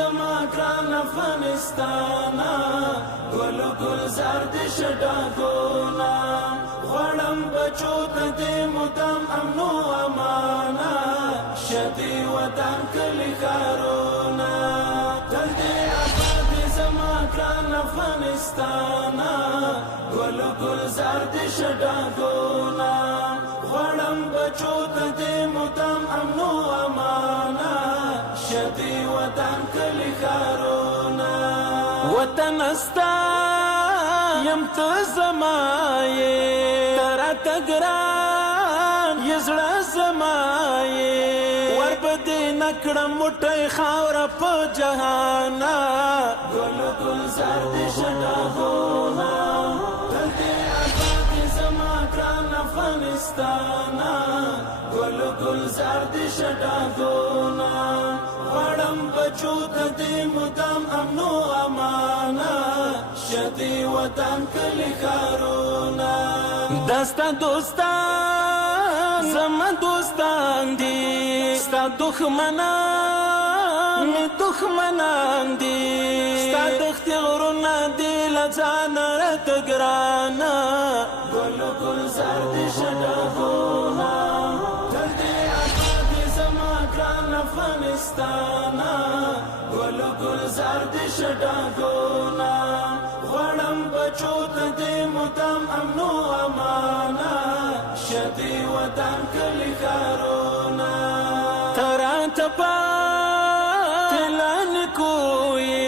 زما ګران افغانستانا ګل ګل زرد شډاګونا غړم بچو ته دې مدام امن او امانا شدي وطن کلی ښارونه تل دې آباد زما ګران افغانستانا ګل ګل زرد شډاګونا غړم بچو ته دې مدام امن او امانا شدي وطن کلی ښارونه وطن استا یم ته زما یې راته ګران یې زړه زما یې وربدې نه کړم موټی خاوره په جهانه ګل ګل زرد شډاګونا تل دې آباد زما ګران افغانستانا ګل ګل زرد شډاګونا غړم بچو ته دې مدام امن او امانا شدي وطن کلی ښارونه دستا دوستان زما دوستان دي ستا دښمنان مې دښمنان دي ستا دښتې غرونه دي له ځانه راته ګرانه ګل ګل زرد شډاګونا تل دې آباد زما ګران افغانستانا ګل ګل زرد شډاګونا غړم بچو ته دې مدام امن او امانا شدي وطن کلی ښارونه تراته پاتلان کوی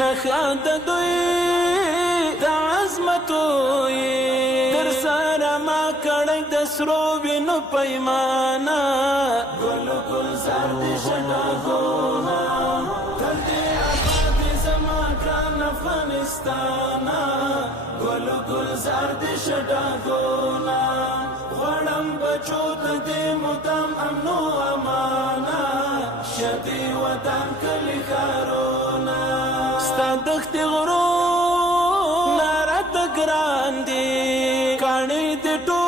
نښه د دوی د عظمتوی در سره ما کړی د سرو وینو پیمانه ګل ګل زرد شډاګونا تل دې آباد زما ګران افغانستانا ګل ګل زرد شډاګونا غړم بچو ته دې مدام امن او امانا شدي وطن کلی ښارونه ستا دښتې غرونه راته ګران دي کاڼي دې ټول